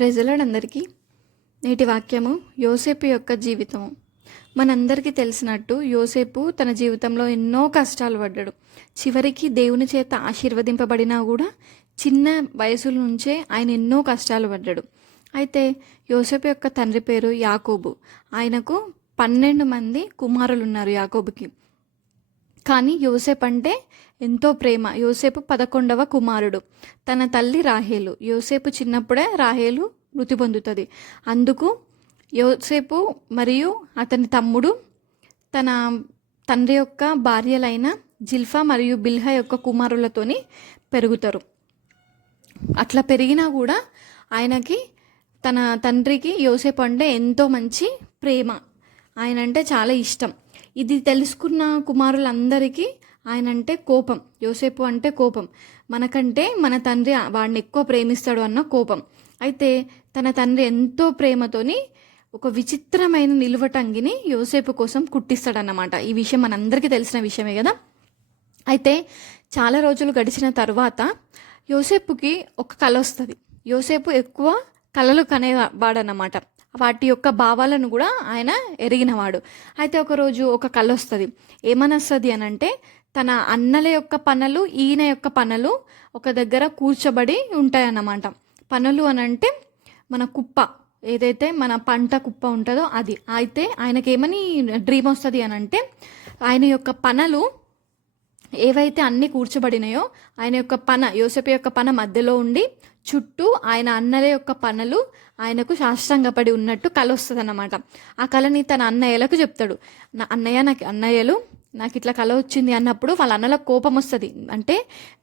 ప్రజలందరికీ నేటి వాక్యము యోసేపు యొక్క జీవితము. మనందరికీ తెలిసినట్టు యోసేపు తన జీవితంలో ఎన్నో కష్టాలు పడ్డాడు. చివరికి దేవుని చేత ఆశీర్వదింపబడినా కూడా చిన్న వయసు నుంచే ఆయన ఎన్నో కష్టాలు పడ్డాడు. అయితే యోసేపు యొక్క తండ్రి పేరు యాకోబు. ఆయనకు 12 మంది కుమారులు ఉన్నారు యాకోబుకి. కానీ యోసేపు అంటే ఎంతో ప్రేమ. యోసేపు 11వ కుమారుడు. తన తల్లి రాహేలు. యోసేపు చిన్నప్పుడే రాహేలు మృతి పొందుతుంది. అందుకు యోసేపు మరియు అతని తమ్ముడు తన తండ్రి యొక్క భార్యలైన జిల్ఫా మరియు బిల్హా యొక్క కుమారులతోని పెరుగుతారు. అట్లా పెరిగినా కూడా ఆయనకి తన తండ్రికి యోసేపు అంటే ఎంతో మంచి ప్రేమ. ఆయన అంటే చాలా ఇష్టం. ఇది తెలుసుకున్న కుమారులందరికీ ఆయన అంటే కోపం. యోసేపు అంటే కోపం. మనకంటే మన తండ్రి వాడిని ఎక్కువ ప్రేమిస్తాడు అన్న కోపం. అయితే తన తండ్రి ఎంతో ప్రేమతోని ఒక విచిత్రమైన నిలువటంగిని యోసేపు కోసం కుట్టిస్తాడన్నమాట. ఈ విషయం మనందరికీ తెలిసిన విషయమే కదా. అయితే చాలా రోజులు గడిచిన తర్వాత యోసేపుకి ఒక కల వస్తుంది. యోసేపు ఎక్కువ కలలు కనేవాడన్నమాట. వాటి యొక్క భావాలను కూడా ఆయన ఎరిగినవాడు. అయితే ఒకరోజు ఒక కళ వస్తుంది. ఏమని వస్తుంది అని అంటే, తన అన్నల యొక్క పనులు ఈయన యొక్క పనులు ఒక దగ్గర కూర్చోబడి ఉంటాయన్నమాట. పనులు అని అంటే మన కుప్ప, ఏదైతే మన పంట కుప్ప ఉంటుందో అది. అయితే ఆయనకి ఏమని డ్రీమ్ వస్తుంది అని అంటే, ఆయన యొక్క పనులు ఏవైతే అన్నీ కూర్చోబడినాయో ఆయన యొక్క యోసేపు యొక్క పన మధ్యలో ఉండి చుట్టూ ఆయన అన్నల యొక్క పనులు ఆయనకు శాస్త్రంగపడి ఉన్నట్టు కల వస్తుంది అన్నమాట. ఆ కళని తన అన్నయ్యలకు చెప్తాడు. అన్నయ్యలు నాకు ఇట్లా కళ వచ్చింది అన్నప్పుడు వాళ్ళ అన్నలకు కోపం వస్తుంది. అంటే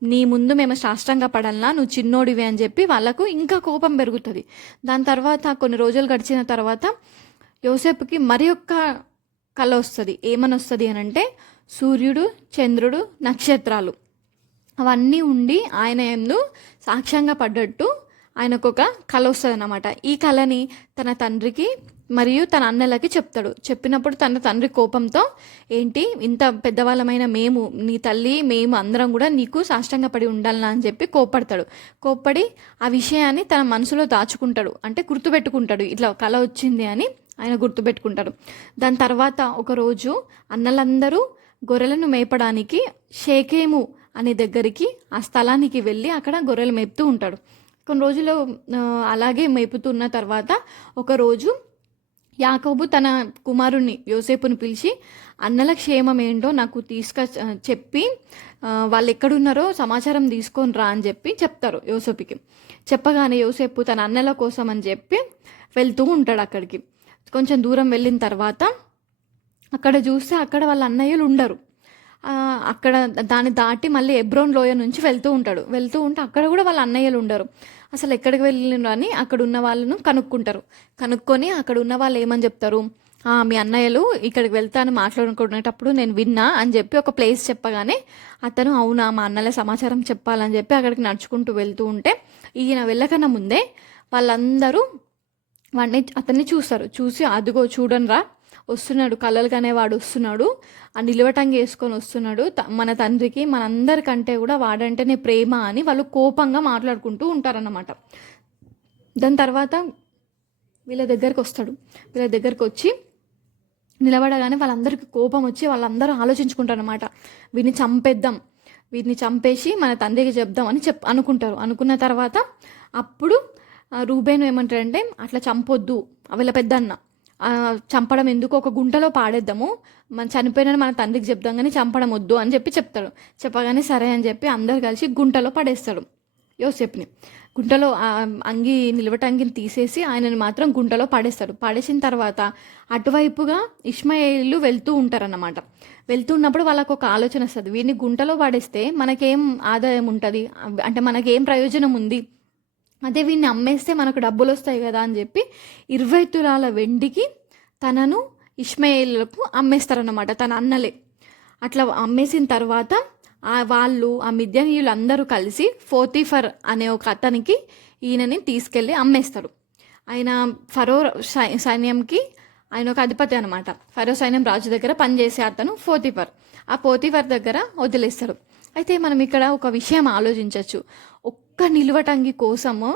నీ ముందు మేము శాస్త్రంగా పడాలన్నా, నువ్వు చిన్నోడివి అని చెప్పి వాళ్ళకు ఇంకా కోపం పెరుగుతుంది. దాని తర్వాత కొన్ని రోజులు గడిచిన తర్వాత యోసేపుకి మరి ఒక్క కళ వస్తుంది. ఏమని వస్తుంది అని అంటే, సూర్యుడు, చంద్రుడు, నక్షత్రాలు అవన్నీ ఉండి ఆయన యందు సాక్ష్యంగా పడ్డట్టు ఆయనకు ఒక కళ వస్తుంది అన్నమాట. ఈ కళని తన తండ్రికి మరియు తన అన్నలకి చెప్తాడు. చెప్పినప్పుడు తన తండ్రి కోపంతో, ఏంటి ఇంత పెద్దవాళ్ళమైన మేము, నీ తల్లి మేము అందరం కూడా నీకు సాష్టంగా పడి ఉండాలనా అని చెప్పి కోప్పడతాడు. కోప్పడి ఆ విషయాన్ని తన మనసులో దాచుకుంటాడు. అంటే గుర్తుపెట్టుకుంటాడు, ఇట్లా కళ వచ్చింది అని ఆయన గుర్తుపెట్టుకుంటాడు. దాని తర్వాత ఒకరోజు అన్నలందరూ గొర్రెలను మేపడానికి షేకేము అనే దగ్గరికి, ఆ స్థలానికి వెళ్ళి అక్కడ గొర్రెలు మేపుతూ ఉంటాడు. కొన్ని రోజులు అలాగే మేపుతున్న తర్వాత ఒకరోజు యాకోబు తన కుమారుణ్ణి యోసేపుని పిలిచి, అన్నల క్షేమం ఏంటో నాకు చెప్పి వాళ్ళు ఎక్కడున్నారో సమాచారం తీసుకొని రా అని చెప్పి చెప్తారు యోసేపుకి. చెప్పగానే యోసేపు తన అన్నల కోసం అని చెప్పి వెళ్తూ ఉంటాడు. అక్కడికి కొంచెం దూరం వెళ్ళిన తర్వాత అక్కడ చూస్తే అక్కడ వాళ్ళ అన్నయ్యలు ఉండరు. అక్కడ దాన్ని దాటి మళ్ళీ ఎబ్రోన్ లోయ నుంచి వెళ్తూ ఉంటే అక్కడ కూడా వాళ్ళ అన్నయ్యలు ఉండరు. అసలు ఎక్కడికి వెళ్ళిన అని అక్కడ ఉన్న వాళ్ళను కనుక్కొని అక్కడ ఉన్న వాళ్ళు ఏమని చెప్తారు, మీ అన్నయ్యలు ఇక్కడికి వెళ్తాను మాట్లాడుకునేటప్పుడు నేను విన్నా అని చెప్పి ఒక ప్లేస్ చెప్పగానే అతను అవునా మా అన్నల సమాచారం చెప్పాలని చెప్పి అక్కడికి నడుచుకుంటూ వెళ్తూ ఉంటే, ఈయన వెళ్ళకన్నా ముందే వాళ్ళందరూ అతన్ని చూసి అదిగో చూడనరా వస్తున్నాడు, కళ్ళలు కనేవాడు వస్తున్నాడు, ఆ నిలవటంగా వేసుకొని వస్తున్నాడు, మన తండ్రికి మనందరికంటే కూడా వాడంటేనే ప్రేమ అని వాళ్ళు కోపంగా మాట్లాడుకుంటూ ఉంటారన్నమాట. దాని తర్వాత వీళ్ళ దగ్గరికి వచ్చి నిలబడగానే వాళ్ళందరికీ కోపం వచ్చి వాళ్ళందరూ ఆలోచించుకుంటారన్నమాట, వీరిని చంపేసి మన తండ్రికి చెప్దాం అని అనుకుంటారు. అనుకున్న తర్వాత అప్పుడు రూబేను ఏమంటాడంటే, అట్లా చంపొద్దు, వీళ్ళ పెద్దన్న చంపడం ఎందుకు, ఒక గుంటలో పాడేద్దాము, చనిపోయిన మన తండ్రికి చెప్దాం కానీ చంపడం వద్దు అని చెప్తాడు. చెప్పగానే సరే అని చెప్పి అందరు కలిసి గుంటలో పడేస్తాడు యోసేపుని. గుంటలో అంగి నిలవటంగిని తీసేసి ఆయనని మాత్రం గుంటలో పడేస్తాడు. పడేసిన తర్వాత అటువైపుగా ఇష్మాయేలు వెళ్తూ ఉంటారన్నమాట. వెళ్తున్నప్పుడు వాళ్ళకు ఒక ఆలోచన వస్తుంది, వీరిని గుంటలో పడేస్తే మనకేం ఆదాయం ఉంటుంది, అంటే మనకేం ప్రయోజనం ఉంది, అదే వీడిని అమ్మేస్తే మనకు డబ్బులు వస్తాయి కదా అని చెప్పి 20 తులాల వెండికి తనను ఇష్మాయేలులకు అమ్మేస్తారన్నమాట, తన అన్నలే. అట్లా అమ్మేసిన తర్వాత వాళ్ళు ఆ మిద్యానీయులు అందరూ కలిసి పోతీఫర్ అనే ఒక అతనికి ఈయనని తీసుకెళ్ళి అమ్మేస్తారు. ఆయన ఫరో సైన్యంకి ఆయన ఒక అధిపతి అనమాట. ఫరో సైన్యం రాజు దగ్గర పనిచేసే అతను పోతీఫర్. ఆ పోతీఫర్ దగ్గర వదిలేస్తారు. అయితే మనం ఇక్కడ ఒక విషయం ఆలోచించవచ్చు. ఒక్క నిలువటంగి కోసము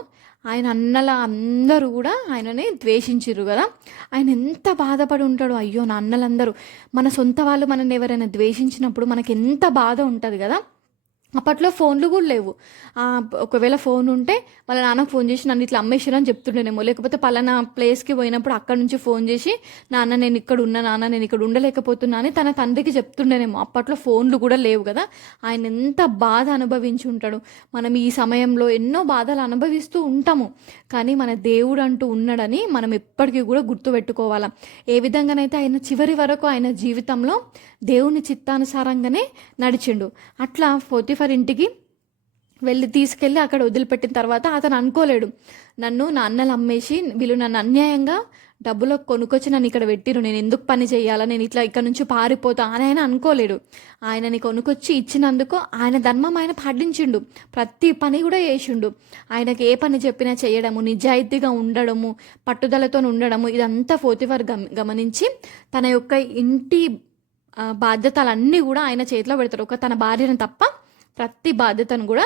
ఆయన అన్నల అందరూ కూడా ఆయనని ద్వేషించిర్రు కదా. ఆయన ఎంత బాధపడి ఉంటాడో, అయ్యో నా అన్నలందరూ, మన సొంత వాళ్ళు మనల్ని ఎవరైనా ద్వేషించినప్పుడు మనకి ఎంత బాధ ఉంటుంది కదా. అప్పట్లో ఫోన్లు కూడా లేవు. ఒకవేళ ఫోన్ ఉంటే వాళ్ళ నాన్నకు ఫోన్ చేసి నన్ను ఇట్లా అమ్మేసారు అని చెప్తుండేనేమో, లేకపోతే పలానా ప్లేస్కి పోయినప్పుడు అక్కడ నుంచి ఫోన్ చేసి నాన్న నేను ఇక్కడ ఉన్నా, నాన్న నేను ఇక్కడ ఉండలేకపోతున్నా అని తన తండ్రికి చెప్తుండేనేమో. అప్పట్లో ఫోన్లు కూడా లేవు కదా. ఆయన ఎంత బాధ అనుభవించి ఉంటాడు. మనం ఈ సమయంలో ఎన్నో బాధలు అనుభవిస్తూ ఉంటాము, కానీ మన దేవుడు అంటూ ఉన్నాడని మనం ఎప్పటికీ కూడా గుర్తుపెట్టుకోవాలా. ఏ విధంగానైతే ఆయన చివరి వరకు ఆయన జీవితంలో దేవుని చిత్తానుసారంగానే నడిచిండు. అట్లా పోతిఫర్ ఇంటికి తీసుకెళ్ళి అక్కడ వదిలిపెట్టిన తర్వాత అతను అనుకోలేడు, నన్ను నా అన్నలు అమ్మేసి వీళ్ళు నన్ను అన్యాయంగా డబ్బులో కొనుక్కొచ్చి నన్ను ఇక్కడ పెట్టిరు, నేను ఎందుకు పని చేయాలా, నేను ఇట్లా ఇక్కడ నుంచి పారిపోతా అని ఆయన అనుకోలేడు. ఆయనని కొనుక్కొచ్చి ఇచ్చినందుకు ఆయన ధర్మం ఆయన పాటించిండు, ప్రతి పని కూడా చేసిండు. ఆయనకి ఏ పని చెప్పినా చేయడము, నిజాయితీగా ఉండడము, పట్టుదలతో ఉండడము, ఇదంతా పోతిఫర్ గమనించి తన యొక్క ఇంటి బాధ్యతలన్నీ కూడా ఆయన చేతిలో పెడతారు. ఒక తన భార్యను తప్ప ప్రతి బాధ్యతను కూడా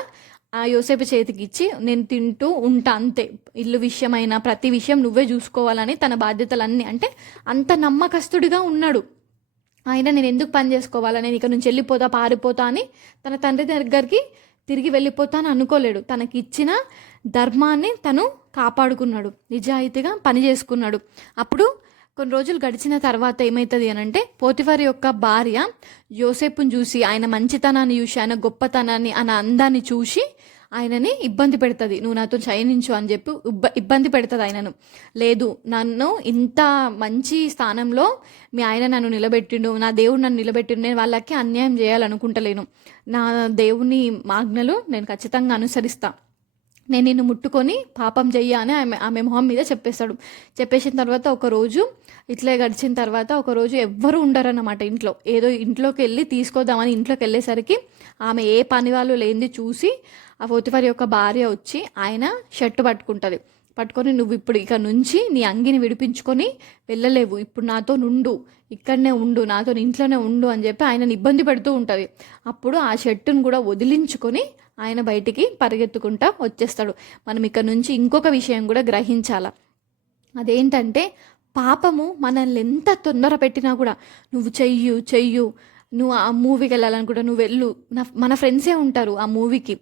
ఆ యోసేపు చేతికి ఇచ్చి నేను తింటూ ఉంటా అంతే, ఇల్లు విషయమైనా ప్రతి విషయం నువ్వే చూసుకోవాలని తన బాధ్యతలన్నీ, అంటే అంత నమ్మకస్తుడిగా ఉన్నాడు ఆయన. నేను ఎందుకు పని చేసుకోవాలా, నేను ఇక్కడ నుంచి వెళ్ళిపోతా పారిపోతా అని తన తండ్రి దగ్గరికి తిరిగి వెళ్ళిపోతాను అనుకోలేడు. తనకి ఇచ్చిన ధర్మాన్ని తను కాపాడుకున్నాడు, నిజాయితీగా పని చేసుకున్నాడు. అప్పుడు కొన్ని రోజులు గడిచిన తర్వాత ఏమవుతుంది అని అంటే, పోతిఫర్ యొక్క భార్య యోసేపుని చూసి, ఆయన మంచితనాన్ని చూసి, ఆయన గొప్పతనాన్ని, ఆయన అందాన్ని చూసి ఆయనని ఇబ్బంది పెడుతుంది. నువ్వు నాతో శయనించు అని చెప్పి ఇబ్బంది పెడుతుంది ఆయనను. లేదు, నన్ను ఇంత మంచి స్థానంలో మీ ఆయన నన్ను నిలబెట్టిండు, నా దేవుడు నన్ను నిలబెట్టిండు, నేను వాళ్ళకి అన్యాయం చేయాలనుకుంటలేను, నా దేవుని ఆజ్ఞలు నేను ఖచ్చితంగా అనుసరిస్తా, నేను నిన్ను ముట్టుకొని పాపం చెయ్య అని ఆమె మొహం మీద చెప్పేశాడు. చెప్పేసిన తర్వాత ఒకరోజు ఇట్లే గడిచిన తర్వాత ఒకరోజు ఎవ్వరూ ఉండరన్నమాట ఇంట్లో. ఏదో ఇంట్లోకి వెళ్ళి తీసుకోదామని ఇంట్లోకి వెళ్ళేసరికి ఆమె ఏ పని వాళ్ళు లేనిది చూసి ఆ పోతిఫర్ యొక్క భార్య వచ్చి ఆయన షర్టు పట్టుకొని నువ్వు ఇప్పుడు ఇక నుంచి నీ అంగిని విడిపించుకొని వెళ్ళలేవు, ఇప్పుడు నాతో నుండు, ఇక్కడనే ఉండు, నాతో ఇంట్లోనే ఉండు అని చెప్పి ఆయనని ఇబ్బంది పెడుతూ ఉంటుంది. అప్పుడు ఆ షర్టును కూడా వదిలించుకొని ఆయన బయటికి పరిగెత్తుకుంటా వచ్చేస్తాడు. మనం ఇక్కడ నుంచి ఇంకొక విషయం కూడా గ్రహించాల, అదేంటంటే పాపము మనల్ని ఎంత తొందర పెట్టినా కూడా నువ్వు చెయ్యు, నువ్వు ఆ మూవీకి వెళ్ళాలనుకుంటా నువ్వు వెళ్ళు, మన ఫ్రెండ్సే ఉంటారు ఆ మూవీకి,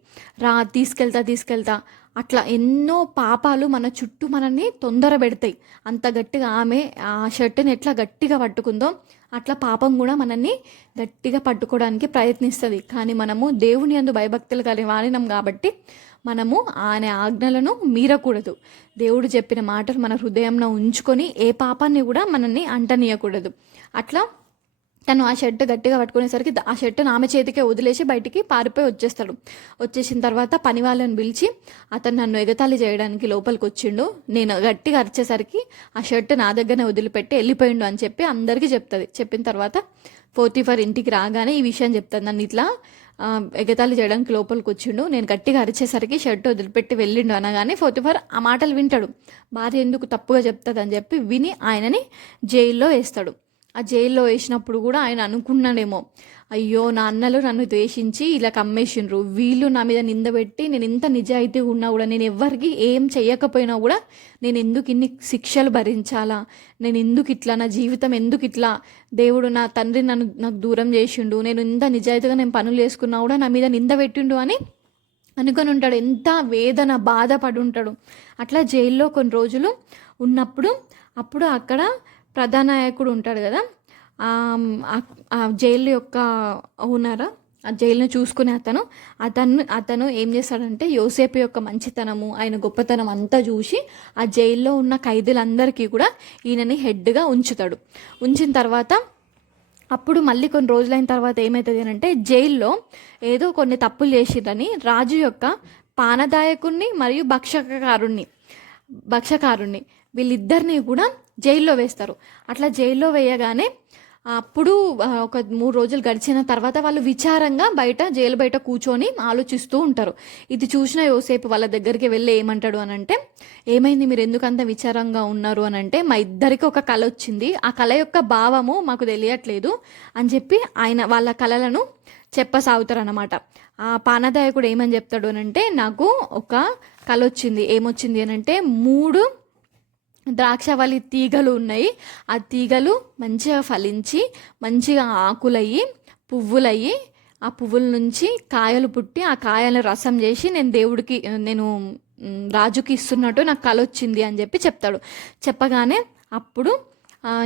రా తీసుకెళ్తా అట్లా ఎన్నో పాపాలు మన చుట్టూ మనల్ని తొందర పెడతాయి. అంత గట్టిగా ఆమె ఆ షర్టుని ఎట్లా గట్టిగా పట్టుకుందో అట్లా పాపం కూడా మనల్ని గట్టిగా పట్టుకోవడానికి ప్రయత్నిస్తుంది. కానీ మనము దేవుని యందు భయభక్తులు కలిగి వాడినాం కాబట్టి మనము ఆయన ఆజ్ఞలను మీరకూడదు. దేవుడు చెప్పిన మాటలు మన హృదయంలో ఉంచుకొని ఏ పాపాన్ని కూడా మనల్ని అంటనీయకూడదు. అట్లా తను ఆ షర్ట్ గట్టిగా పట్టుకునేసరికి ఆ షర్టును ఆమె చేతికే వదిలేసి బయటికి పారిపోయి వచ్చేస్తాడు. వచ్చేసిన తర్వాత పని వాళ్ళని పిలిచి, అతను నన్ను ఎగతాళి చేయడానికి లోపలికి వచ్చిండు, నేను గట్టిగా అరిచేసరికి ఆ షర్ట్ నా దగ్గరనే వదిలిపెట్టి వెళ్ళిపోయిండు అని చెప్పి అందరికీ చెప్తుంది. చెప్పిన తర్వాత పోతిఫర్ ఇంటికి రాగానే ఈ విషయం చెప్తాను, నన్ను ఇట్లా ఎగతాళి చేయడానికి లోపలికి వచ్చిండు, నేను గట్టిగా అరిచేసరికి షర్ట్ వదిలిపెట్టి వెళ్ళిండు అనగానే పోతిఫర్ ఆ మాటలు వింటాడు. భార్య ఎందుకు తప్పుగా చెప్తుంది అని చెప్పి విని ఆయనని జైల్లో వేస్తాడు. ఆ జైల్లో వేసినప్పుడు కూడా ఆయన అనుకున్నాడేమో, అయ్యో నా అన్నలు నన్ను ద్వేషించి ఇలా కమ్మేసిండ్రు, వీళ్ళు నా మీద నిందబెట్టి నేను ఇంత నిజాయితీగా ఉన్నా కూడా, నేను ఎవ్వరికి ఏం చెయ్యకపోయినా కూడా నేను ఎందుకు ఇన్ని శిక్షలు భరించాలా, నేను ఎందుకు ఇట్లా, నా జీవితం ఎందుకు ఇట్లా, దేవుడు నా తండ్రి నాకు దూరం చేసిండు, నేను ఇంత నిజాయితీగా నేను పనులు చేసుకున్నా కూడా నా మీద నిందబెట్టిండు అని అనుకొని ఉంటాడు. ఎంత వేదన బాధపడి ఉంటాడు. అట్లా జైల్లో కొన్ని రోజులు ఉన్నప్పుడు అప్పుడు అక్కడ ప్రధాన నాయకుడు ఉంటాడు కదా, ఆ జైలు యొక్క ఓనర్, ఆ జైలును చూసుకునే అతను ఏం చేస్తాడంటే యోసేపు యొక్క మంచితనము, ఆయన గొప్పతనం అంతా చూసి ఆ జైల్లో ఉన్న ఖైదీలందరికీ కూడా ఈయనని హెడ్గా ఉంచుతాడు. ఉంచిన తర్వాత అప్పుడు మళ్ళీ కొన్ని రోజులైన తర్వాత ఏమవుతుంది అని అంటే, జైల్లో ఏదో కొన్ని తప్పులు చేసిరని రాజు యొక్క పానదాయకుడిని మరియు భక్షకారుణ్ణి వీళ్ళిద్దరినీ కూడా జైల్లో వేస్తారు. అట్లా జైల్లో వేయగానే అప్పుడు ఒక 3 రోజులు గడిచిన తర్వాత వాళ్ళు విచారంగా జైలు బయట కూర్చొని ఆలోచిస్తూ ఉంటారు. ఇది చూసిన యోసేపు వాళ్ళ దగ్గరికి వెళ్ళి ఏమంటాడు అని అంటే, ఏమైంది మీరు ఎందుకంత విచారంగా ఉన్నారు అని అంటే, మా ఇద్దరికి ఒక కళ వచ్చింది, ఆ కళ యొక్క భావము మాకు తెలియట్లేదు అని చెప్పి ఆయన వాళ్ళ కళలను చెప్పసాగుతారు అన్నమాట. ఆ పానదాయకుడు ఏమని చెప్తాడు అని అంటే, నాకు ఒక కల వచ్చింది. ఏమొచ్చింది అని అంటే 3 ద్రాక్షవల్లి తీగలు ఉన్నాయి. ఆ తీగలు మంచిగా ఫలించి మంచిగా ఆకులయ్యి పువ్వులయ్యి ఆ పువ్వుల నుంచి కాయలు పుట్టి ఆ కాయలను రసం చేసి నేను రాజుకి ఇస్తున్నట్టు నాకు కల వచ్చింది అని చెప్పి చెప్తాడు. చెప్పగానే అప్పుడు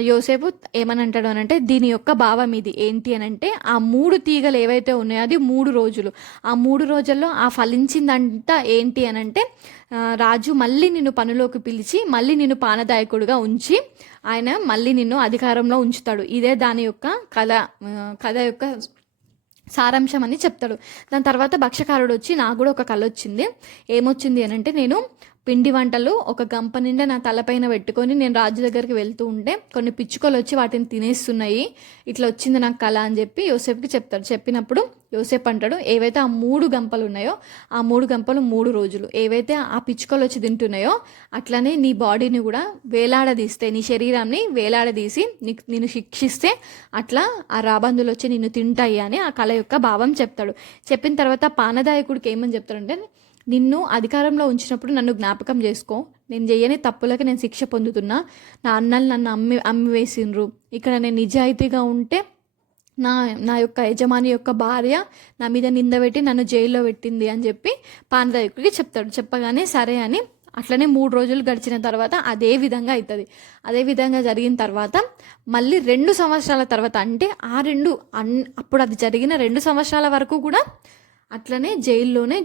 యోసేపు ఏమని అంటాడు అని అంటే, దీని యొక్క భావం ఇది ఏంటి అని అంటే, ఆ 3 తీగలు ఏవైతే ఉన్నాయో అది 3 రోజులు. ఆ 3 రోజుల్లో ఆ ఫలించిందంతా ఏంటి అని అంటే, రాజు మళ్ళీ నిన్ను పనిలోకి పిలిచి మళ్ళీ నిన్ను పానదాయకుడిగా ఉంచి ఆయన మళ్ళీ నిన్ను అధికారంలో ఉంచుతాడు. ఇదే దాని యొక్క కథ యొక్క సారాంశం అని చెప్తాడు. దాని తర్వాత భక్ష్యకారుడు వచ్చి నాకు కూడా ఒక కళ వచ్చింది. ఏమొచ్చింది అని అంటే, నేను పిండి వంటలు ఒక గంప నిండా నా తలపైన పెట్టుకొని నేను రాజు దగ్గరికి వెళ్తూ ఉంటే కొన్ని పిచ్చుకలు వచ్చి వాటిని తినేస్తున్నాయి. ఇట్లా వచ్చింది నాకు కళ అని చెప్పి యోసేపుకి చెప్తాడు. చెప్పినప్పుడు యోసేపు అంటాడు, ఏవైతే ఆ 3 గంపలు ఉన్నాయో ఆ 3 గంపలు 3 రోజులు, ఏవైతే ఆ పిచ్చుకలు వచ్చి తింటున్నాయో అట్లనే నీ బాడీని కూడా వేలాడదీస్తే, నీ శరీరాన్ని వేలాడదీసి నిన్ను శిక్షిస్తే అట్లా ఆ రాబందులు వచ్చి నిన్ను తింటాయి అని ఆ కళ యొక్క భావం చెప్తాడు. చెప్పిన తర్వాత పానదాయకుడికి ఏమని చెప్తాడంటే, నిన్ను అధికారంలో ఉంచినప్పుడు నన్ను జ్ఞాపకం చేసుకో, నేను చేయని తప్పులకి నేను శిక్ష పొందుతున్నా, నా అన్నలు నన్ను అమ్మి వేసిండ్రు, ఇక్కడ నేను నిజాయితీగా ఉంటే నా యొక్క యజమాని యొక్క భార్య నా మీద నిందబెట్టి నన్ను జైల్లో పెట్టింది అని చెప్పి పానదాయకుడికి చెప్తాడు. చెప్పగానే సరే అని అట్లనే 3 రోజులు గడిచిన తర్వాత అదే విధంగా అవుతుంది. అదే విధంగా జరిగిన తర్వాత మళ్ళీ 2 సంవత్సరాల తర్వాత, అంటే అప్పుడు అది జరిగిన 2 సంవత్సరాల వరకు కూడా అట్లనే జైల్లోనే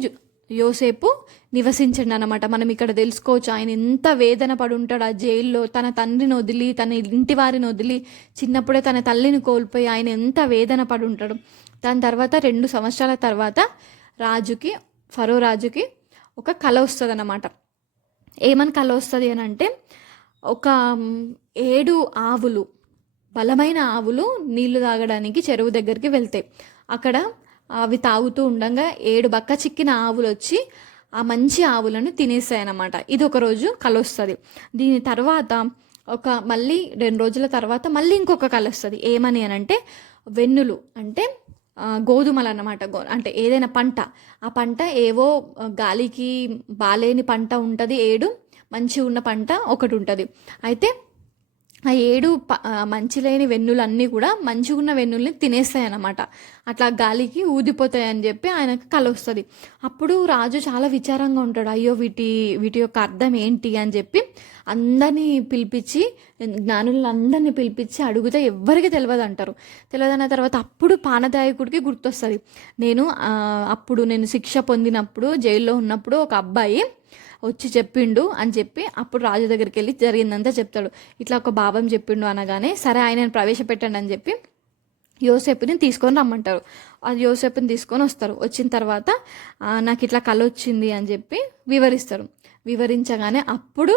యోసేపు నివసించండి అనమాట. మనం ఇక్కడ తెలుసుకోవచ్చు ఆయన ఎంత వేదన పడి ఉంటాడు ఆ జైల్లో. తన తండ్రిని వదిలి, తన ఇంటి వారిని వదిలి, చిన్నప్పుడే తన తల్లిని కోల్పోయి ఆయన ఎంత వేదన పడి ఉంటాడు. దాని తర్వాత 2 సంవత్సరాల తర్వాత ఫరో రాజుకి ఒక కల వస్తుంది అన్నమాట. ఏమని కల వస్తుంది అని అంటే, ఒక 7 ఆవులు, బలమైన ఆవులు నీళ్లు తాగడానికి చెరువు దగ్గరికి వెళ్తాయి. అక్కడ అవి తాగుతూ ఉండగా 7 బక్క చిక్కిన ఆవులు వచ్చి ఆ మంచి ఆవులను తినేస్తాయన్నమాట. ఇది ఒక రోజు కల వస్తుంది. దీని తర్వాత మళ్ళీ 2 రోజుల తర్వాత మళ్ళీ ఇంకొక కల వస్తుంది. ఏమని అని అంటే, వెన్నులు అంటే గోధుమలు అన్నమాట. అంటే ఏదైనా పంట, ఆ పంట ఏవో గాలికి బాలేని పంట ఉంటుంది, 7 మంచి ఉన్న పంట ఒకటి ఉంటుంది. అయితే ఆ 7 మంచి లేని వెన్నులన్నీ కూడా మంచిగా ఉన్న వెన్నుల్ని తినేస్తాయి అన్నమాట. అట్లా గాలికి ఊదిపోతాయి అని చెప్పి ఆయనకు కల వస్తుంది. అప్పుడు రాజు చాలా విచారంగా ఉంటాడు. అయ్యో వీటి యొక్క అర్థం ఏంటి అని చెప్పి అందరినీ పిలిపించి, జ్ఞానులందరినీ పిలిపించి అడిగితే ఎవ్వరికి తెలియదు అంటారు. తెలియదన్న తర్వాత అప్పుడు పానదాయకుడికి గుర్తొస్తుంది. అప్పుడు నేను శిక్ష పొందినప్పుడు జైల్లో ఉన్నప్పుడు ఒక అబ్బాయి వచ్చి చెప్పిండు అని చెప్పి అప్పుడు రాజు దగ్గరికి వెళ్ళి జరిగిందంతా చెప్తాడు. ఇట్లా ఒక భావం చెప్పిండు అనగానే సరే ఆయనను ప్రవేశపెట్టండి అని చెప్పి యోసేపుని తీసుకొని రమ్మంటారు. అది యోసేపుని తీసుకొని వస్తారు. వచ్చిన తర్వాత నాకు ఇట్లా కల వచ్చింది అని చెప్పి వివరిస్తారు. వివరించగానే అప్పుడు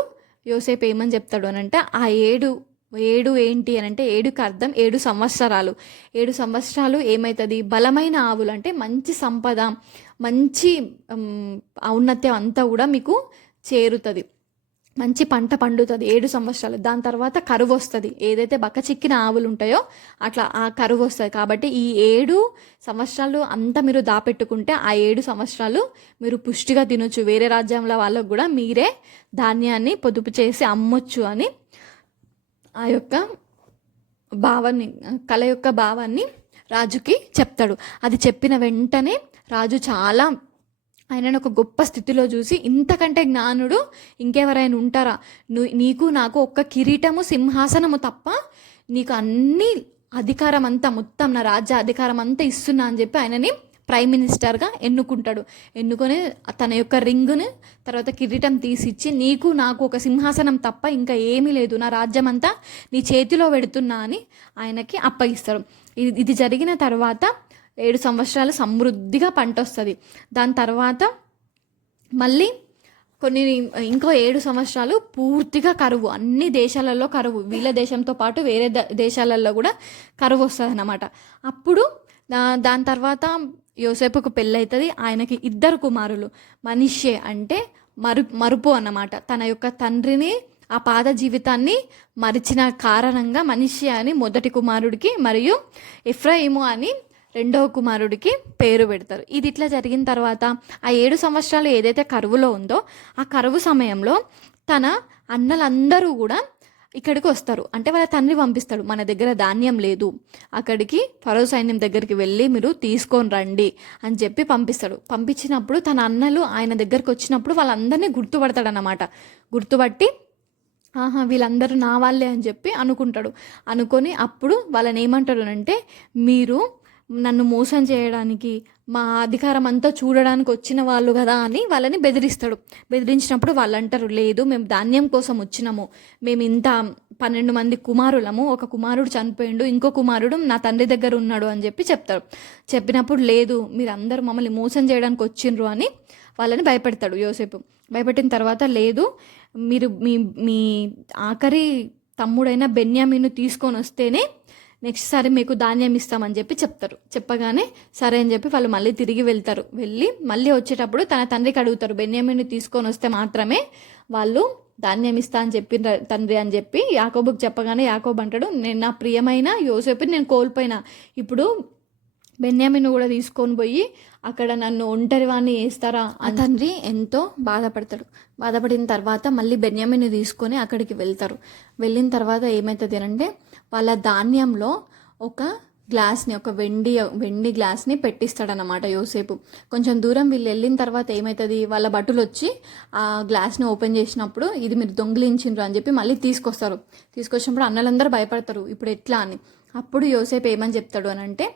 యోసేపు ఏమని చెప్తాడు అని అంటే, ఆ 7 ఏంటి అని అంటే 7కి అర్థం 7 సంవత్సరాలు. 7 సంవత్సరాలు ఏమవుతుంది, బలమైన ఆవులు అంటే మంచి సంపద, మంచి ఔన్నత్యం అంతా కూడా మీకు చేరుతుంది, మంచి పంట పండుతుంది 7 సంవత్సరాలు. దాని తర్వాత కరువు వస్తుంది. ఏదైతే బక్కచిక్కిన ఆవులు ఉంటాయో అట్లా ఆ కరువు వస్తుంది. కాబట్టి ఈ 7 సంవత్సరాలు అంతా మీరు దాపెట్టుకుంటే ఆ 7 సంవత్సరాలు మీరు పుష్టిగా తినొచ్చు, వేరే రాజ్యంలో వాళ్ళకు కూడా మీరే ధాన్యాన్ని పొదుపు చేసి అమ్మొచ్చు అని ఆ యొక్క కళ యొక్క భావాన్ని రాజుకి చెప్తాడు. అది చెప్పిన వెంటనే రాజు చాలా ఆయనను ఒక గొప్ప స్థితిలో చూసి, ఇంతకంటే జ్ఞానుడు ఇంకెవరైనా ఉంటారా, నీకు నాకు ఒక్క కిరీటము సింహాసనము తప్ప నీకు అన్ని అధికారం అంతా, మొత్తం నా రాజ్య అధికారం అంతా ఇస్తున్నా అని చెప్పి ఆయనని ప్రైమ్ మినిస్టర్గా ఎన్నుకుంటాడు. ఎన్నుకొని తన యొక్క రింగుని తర్వాత కిరీటం తీసిచ్చి, నీకు నాకు ఒక సింహాసనం తప్ప ఇంకా ఏమీ లేదు, నా రాజ్యం అంతా నీ చేతిలో పెడుతున్నా అని ఆయనకి అప్పగిస్తాడు. ఇది జరిగిన తర్వాత 7 సంవత్సరాలు సమృద్ధిగా పంట వస్తుంది. దాని తర్వాత మళ్ళీ ఇంకో 7 సంవత్సరాలు పూర్తిగా కరువు, అన్ని దేశాలలో కరువు, వీళ్ళ దేశంతో పాటు వేరే దేశాలలో కూడా కరువు వస్తుంది అన్నమాట. అప్పుడు దాని తర్వాత యోసేపుకు పెళ్ళవుతుంది. ఆయనకి 2 కుమారులు. మనష్షే అంటే మరుపు అన్నమాట. తన యొక్క తండ్రిని ఆ పాత జీవితాన్ని మరిచిన కారణంగా మనష్షే అని మొదటి కుమారుడికి, మరియు ఎఫ్రాయిము అని రెండవ కుమారుడికి పేరు పెడతారు. ఇది ఇట్లా జరిగిన తర్వాత ఆ 7 సంవత్సరాలు ఏదైతే కరువులో ఉందో ఆ కరువు సమయంలో తన అన్నలందరూ కూడా ఇక్కడికి వస్తారు. అంటే వాళ్ళ తండ్రి పంపిస్తాడు, మన దగ్గర ధాన్యం లేదు, అక్కడికి ఫరో సైన్యం దగ్గరికి వెళ్ళి మీరు తీసుకొని రండి అని చెప్పి పంపిస్తాడు. పంపించినప్పుడు తన అన్నలు ఆయన దగ్గరికి వచ్చినప్పుడు వాళ్ళందరినీ గుర్తుపడతాడనమాట. గుర్తుపట్టి ఆహా వీళ్ళందరూ నా వాళ్ళే అని చెప్పి అనుకుంటాడు. అనుకొని అప్పుడు వాళ్ళని ఏమంటాడు అంటే, మీరు నన్ను మోసం చేయడానికి, మా అధికారం అంతా చూడడానికి వచ్చిన వాళ్ళు కదా అని వాళ్ళని బెదిరిస్తాడు. బెదిరించినప్పుడు వాళ్ళు అంటారు, లేదు మేము ధాన్యం కోసం వచ్చినాము, మేము ఇంత 12 మంది కుమారులము, ఒక కుమారుడు చనిపోయిండు, ఇంకో కుమారుడు నా తండ్రి దగ్గర ఉన్నాడు అని చెప్పి చెప్తాడు. చెప్పినప్పుడు లేదు మీరు అందరూ మమ్మల్ని మోసం చేయడానికి వచ్చిండ్రు అని వాళ్ళని భయపెడతాడు యోసేపు. భయపెట్టిన తర్వాత లేదు మీరు మీ మీ ఆఖరి తమ్ముడైన బెన్యామీను తీసుకొని వస్తేనే నెక్స్ట్ సారి మీకు ధాన్యం ఇస్తామని చెప్పి చెప్తారు. చెప్పగానే సరే అని చెప్పి వాళ్ళు మళ్ళీ తిరిగి వెళ్తారు. వెళ్ళి మళ్ళీ వచ్చేటప్పుడు తన తండ్రికి అడుగుతారు, బెన్యామీని తీసుకొని వస్తే మాత్రమే వాళ్ళు ధాన్యం ఇస్తా అని చెప్పిన తండ్రి అని చెప్పి యాకోబుకి చెప్పగానే యాకోబు అంటాడు, నేను నా ప్రియమైన యోసేపుని నేను కోల్పోయినా, ఇప్పుడు బెన్యామీను కూడా తీసుకొని పోయి అక్కడ నన్ను ఒంటరివాణ్ణి వేస్తారా. ఆ తండ్రి ఎంతో బాధపడతాడు. బాధపడిన తర్వాత మళ్ళీ బెన్యామీని తీసుకొని అక్కడికి వెళ్తారు. వెళ్ళిన తర్వాత ఏమవుతుంది అంటే వాళ్ళ ధాన్యంలో ఒక గ్లాస్ని, ఒక వెండి గ్లాస్ని పెట్టిస్తాడనమాట యోసేపు. కొంచెం దూరం వీళ్ళు వెళ్ళిన తర్వాత ఏమవుతుంది, వాళ్ళ భటులు వచ్చి ఆ గ్లాస్ని ఓపెన్ చేసినప్పుడు ఇది మీరు దొంగిలించిండ్రు అని చెప్పి మళ్ళీ తీసుకొస్తారు. తీసుకొచ్చినప్పుడు అన్నలందరూ భయపడతారు, ఇప్పుడు ఎట్లా అని. అప్పుడు యోసేపు ఏమని చెప్తాడు అని అంటే,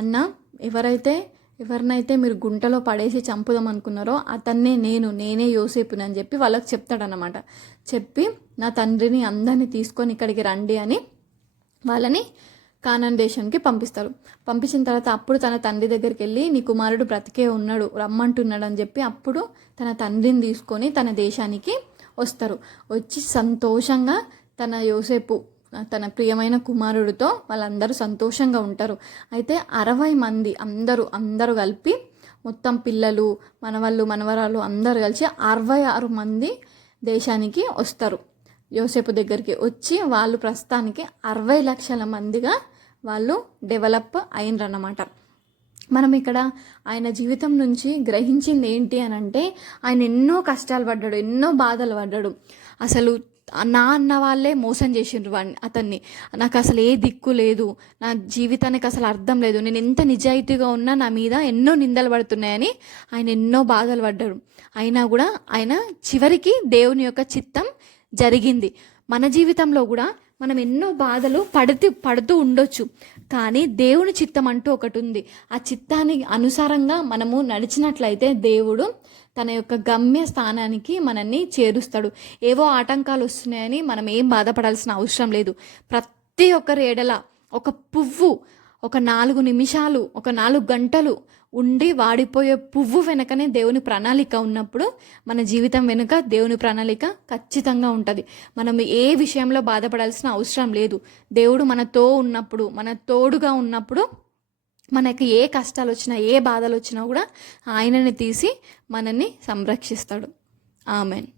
అన్న ఎవరినైతే మీరు గుంటలో పడేసి చంపుదాం అనుకున్నారో అతన్నే నేనే యోసేపుని అని చెప్పి వాళ్ళకి చెప్తాడనమాట. చెప్పి నా తండ్రిని అందరినీ తీసుకొని ఇక్కడికి రండి అని వాళ్ళని కానాన్ దేశానికి పంపిస్తారు. పంపించిన తర్వాత అప్పుడు తన తండ్రి దగ్గరికి వెళ్ళి నీ కుమారుడు బ్రతికే ఉన్నాడు రమ్మంటున్నాడు అని చెప్పి అప్పుడు తన తండ్రిని తీసుకొని తన దేశానికి వస్తారు. వచ్చి సంతోషంగా తన యోసేపు తన ప్రియమైన కుమారుడితో వాళ్ళందరూ సంతోషంగా ఉంటారు. అయితే 60 మంది అందరూ కలిపి మొత్తం పిల్లలు, మనవరాలు అందరూ కలిసి 66 మంది దేశానికి వస్తారు. యోసేపు దగ్గరికి వచ్చి వాళ్ళు ప్రస్తుతానికి 60 లక్షల మందిగా వాళ్ళు డెవలప్ అయినరన్నమాట. మనం ఇక్కడ ఆయన జీవితం నుంచి గ్రహించింది ఏంటి అని అంటే, ఆయన ఎన్నో కష్టాలు పడ్డాడు, ఎన్నో బాధలు పడ్డాడు. అసలు నా అన్న వాళ్ళే మోసం చేసిండ్రు అతన్ని, నాకు అసలు ఏ దిక్కు లేదు, నా జీవితానికి అసలు అర్థం లేదు, నేను ఎంత నిజాయితీగా ఉన్నా నా మీద ఎన్నో నిందలు పడుతున్నాయని ఆయన ఎన్నో బాధలు పడ్డాడు. అయినా కూడా ఆయన చివరికి దేవుని యొక్క చిత్తం జరిగింది. మన జీవితంలో కూడా మనం ఎన్నో బాధలు పడుతూ ఉండొచ్చు, కానీ దేవుని చిత్తం అంటూ ఒకటి ఉంది. ఆ చిత్తానికి అనుసారంగా మనము నడిచినట్లయితే దేవుడు తన యొక్క గమ్య స్థానానికి మనల్ని చేరుస్తాడు. ఏవో ఆటంకాలు వస్తున్నాయని మనం ఏం బాధపడాల్సిన అవసరం లేదు. ప్రతి ఒక్కరి ఎడల ఒక పువ్వు ఒక 4 నిమిషాలు, ఒక 4 గంటలు ఉండి వాడిపోయే పువ్వు వెనకనే దేవుని ప్రణాళిక ఉన్నప్పుడు మన జీవితం వెనుక దేవుని ప్రణాళిక ఖచ్చితంగా ఉంటుంది. మనం ఏ విషయంలో బాధపడాల్సిన అవసరం లేదు. దేవుడు మనతో ఉన్నప్పుడు, మన తోడుగా ఉన్నప్పుడు మనకి ఏ కష్టాలు వచ్చినా, ఏ బాధలు వచ్చినా కూడా ఆయనని తీసి మనల్ని సంరక్షిస్తాడు. ఆమెన్.